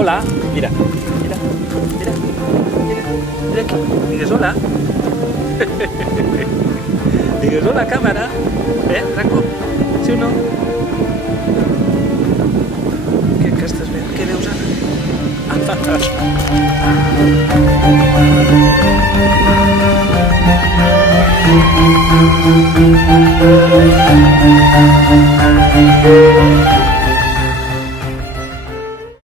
hola, mira, mira, mira, mira, mira aquí, digues hola. Digues hola, càmera. Draco, sí o no? Què estàs veient? Què veus ara?